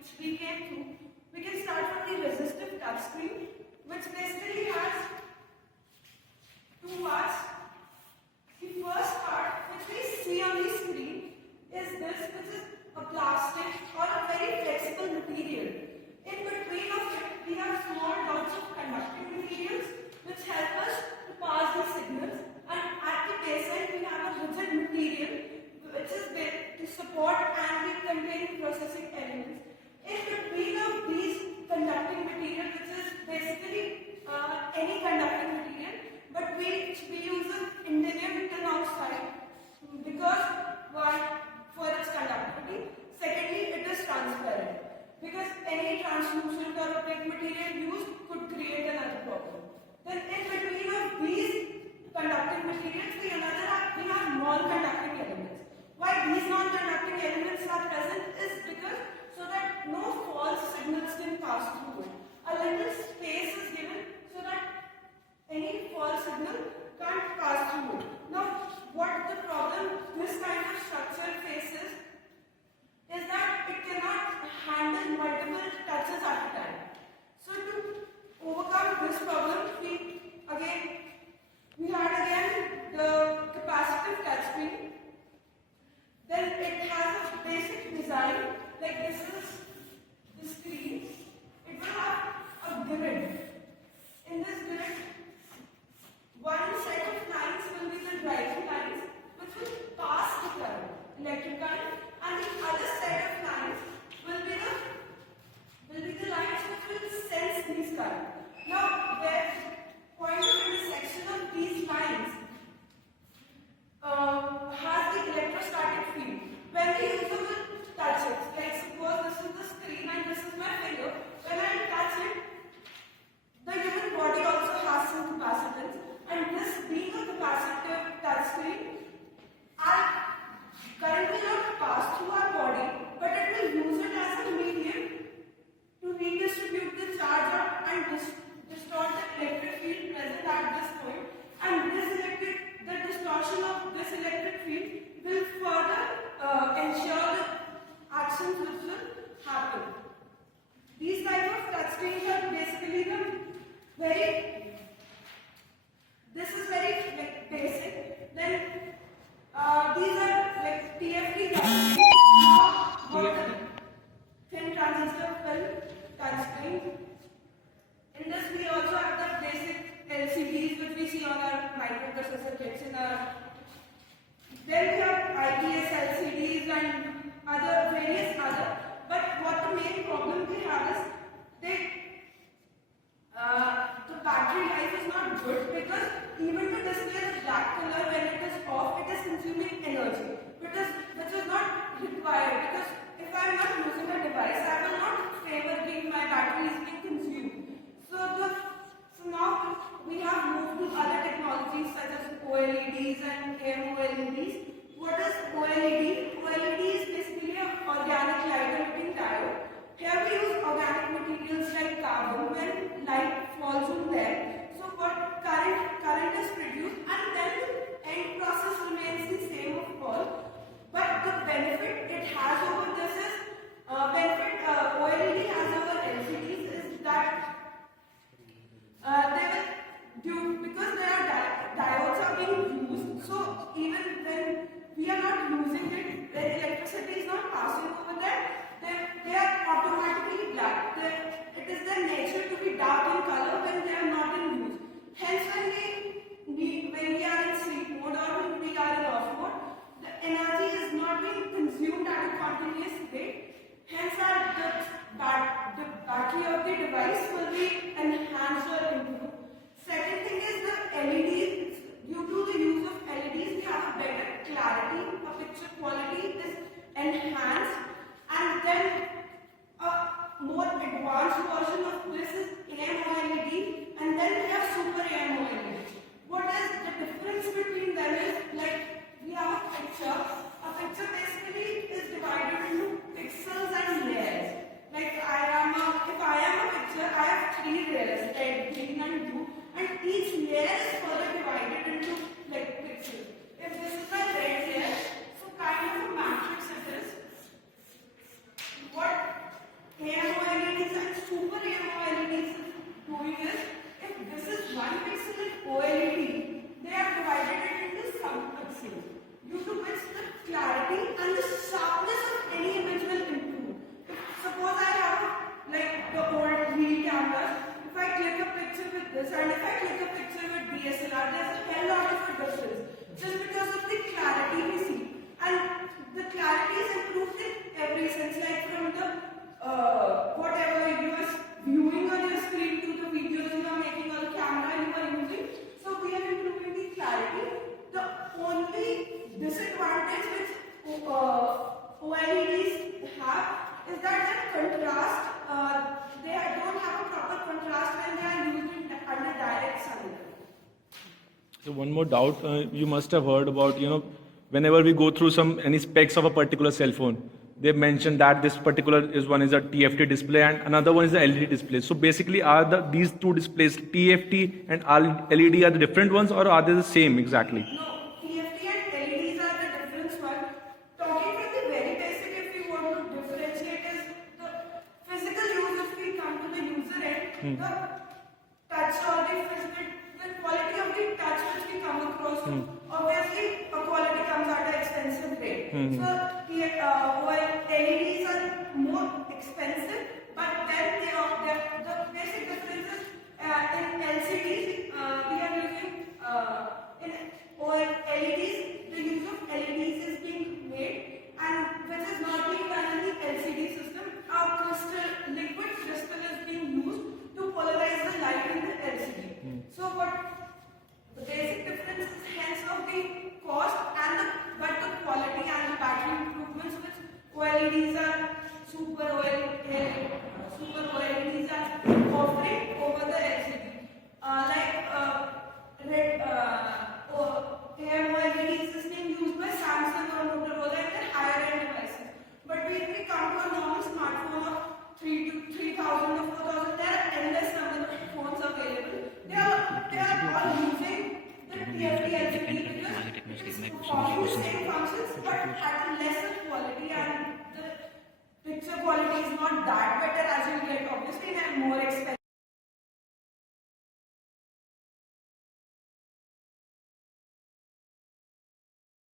which we came through, we can start from the resistive touchscreen, which basically has two parts. The first part, which we see on the screen, is this, which is a plastic or a very flexible material. In between of it, we have small dots of conducting materials, which help us to pass the signals. And at the base end, we have a rigid material, which is built to support and we contain processing elements. In between of these conducting material, which is basically any conducting material, but we use an indium tin oxide because one, for its conductivity, secondly it is transparent because any translucent or opaque material used could create another problem. Then in between of these conducting materials, we have non-conducting elements. Why these non-conducting elements are present is because so that no false signals can pass through it. A little space is given so that any false signal can't pass through it. Now, what the problem this kind of structure faces is that it cannot handle multiple touches at a time. So to overcome this problem, we had again the capacitive touchscreen. Then it has a basic design, like this is the screen. It will have a grid. In this grid, one set of lines will be the driving lines, which will pass the current, electric current, and the other set of lines will be the lines which will sense these current. Now, the point of intersection of these lines has the electrostatic field. When the user will touch it, like suppose this is the screen and this is my finger, when I touch it, the human body also has some capacitance, and this being a capacitive touchscreen, our current will not pass through our body, but it will use it as a medium to redistribute the charge and distort the electric field present at this point, and the distortion of this electric field will further ensure the actions which will happen. These type of touchscreens are basically this is very basic. Then these are like TFT touchscreens, thin transistor film touchscreens. In this we also have the basic LCDs which we see on our microprocessor kits in our. Then we have IPS LCDs and various other. But what the main problem we have is the battery life is not good because even to display the black color when it is off, it is consuming energy, which is not required, because if I am not using a device, I will not favor my battery is being consumed. So now we have moved to other technologies such as OLEDs and AMOLEDs. What is OLED? OLED is basically an organic light emitting diode. Here we use organic materials like carbon. When light falls on them, so what current is produced, and then the end process remains the same of all. But the benefit it has over this is OLED has over LCDs is that because there are diodes are being used, so even when we are not using it, the electricity is not passing over there, they are automatically black. It is their nature to be dark in color when they are not in use. Hence, when we are in sleep mode or when we are in off mode, the energy is not being consumed at a continuous rate. Hence, the battery of the device will be enhanced or improved. Second thing is the LEDs. Due to the use of LEDs, we have a better clarity, a picture quality is enhanced, and then a more advanced version of this is AMOLED, and then we have Super AMOLED. What is the difference between them is, like, we have a picture. A picture basically is divided into pixels and layers. Like if I am a picture, I have 3 layers, red, green and blue, and each layer is further divided into like pixels. If this is my red layer, so kind of a matrix it is. What So one more doubt. You must have heard about, whenever we go through any specs of a particular cell phone, they mentioned that this particular is one is a TFT display and another one is the LED display. So basically, are these two displays, TFT and LED, are the different ones, or are they the same exactly? No, TFT and LEDs are the different one. Talking from the very basic, if we want to differentiate, is the physical use. If we come to the user end, the touch or the quality of the touch which we come across. Obviously, a quality comes at an expensive rate. So